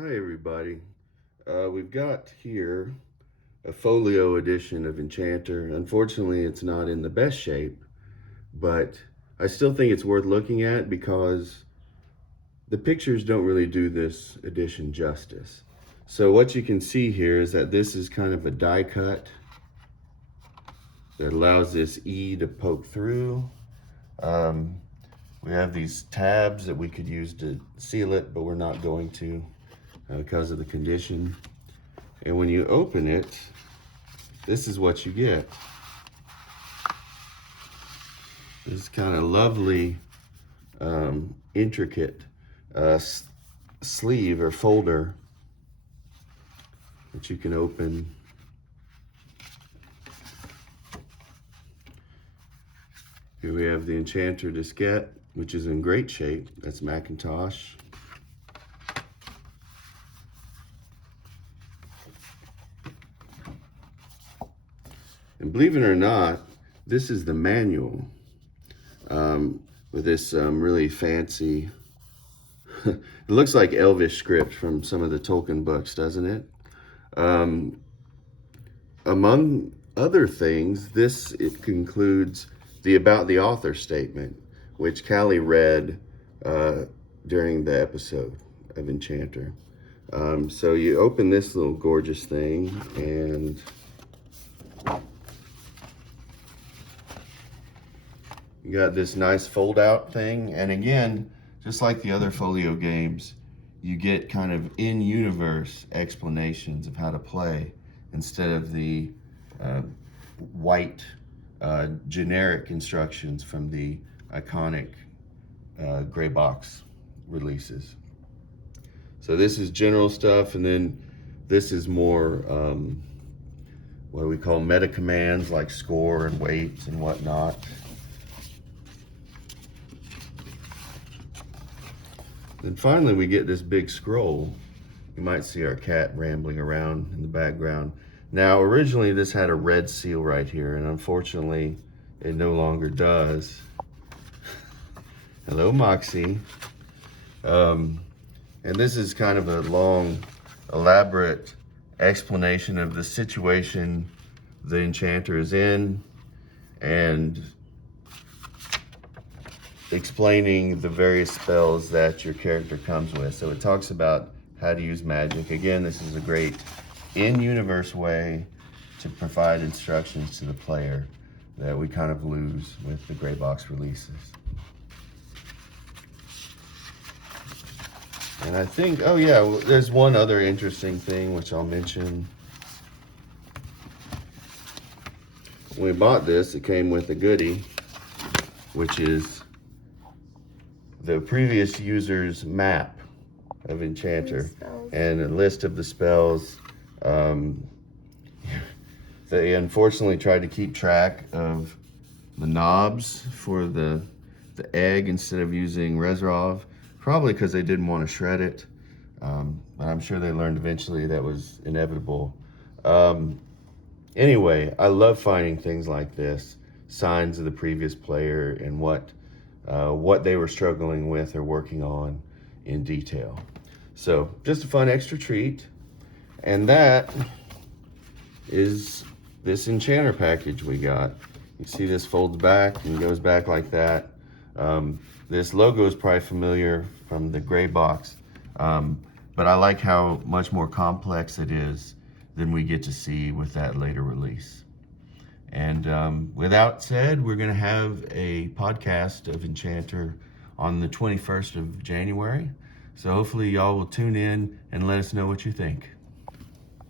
Hi everybody. We've got here a folio edition of Enchanter. Unfortunately, it's not in the best shape, but I still think it's worth looking at because the pictures don't really do this edition justice. So what you can see here is that this is kind of a die cut that allows this E to poke through. We have these tabs that we could use to seal it, but we're not going to because of the condition. And when you open it, this is what you get. This kind of lovely, intricate sleeve or folder that you can open. Here we have the Enchanter Discette, which is in great shape. That's Macintosh. And believe it or not, this is the manual with this really fancy, it looks like Elvish script from some of the Tolkien books, doesn't it? Among other things, it concludes the about the author statement, which Callie read during the episode of Enchanter. So you open this little gorgeous thing and you got this nice fold out thing. And again, just like the other folio games, you get kind of in-universe explanations of how to play instead of the white generic instructions from the iconic gray box releases. So this is general stuff, and then this is more what we call meta commands like score and weight and whatnot. Then finally we get this big scroll. You might see our cat rambling around in the background. Now originally this had a red seal right here, and unfortunately it no longer does. Hello, Moxie. And this is kind of a long, elaborate explanation of the situation the Enchanter is in and explaining the various spells that your character comes with. So it talks about how to use magic. Again, this is a great in-universe way to provide instructions to the player that we kind of lose with the gray box releases. And I think, oh yeah, there's one other interesting thing which I'll mention. When we bought this, it came with a goodie, which is the previous user's map of Enchanter and a list of the spells. They unfortunately tried to keep track of the knobs for the egg instead of using Reserve, probably because they didn't want to shred it. But I'm sure they learned eventually that was inevitable. Anyway, I love finding things like this, signs of the previous player and what they were struggling with or working on in detail. So just a fun extra treat. And that is this Enchanter package we got. You see this folds back and goes back like that. This logo is probably familiar from the gray box, but I like how much more complex it is than we get to see with that later release. And without said, we're going to have a podcast of Enchanter on the 21st of January. So hopefully y'all will tune in and let us know what you think.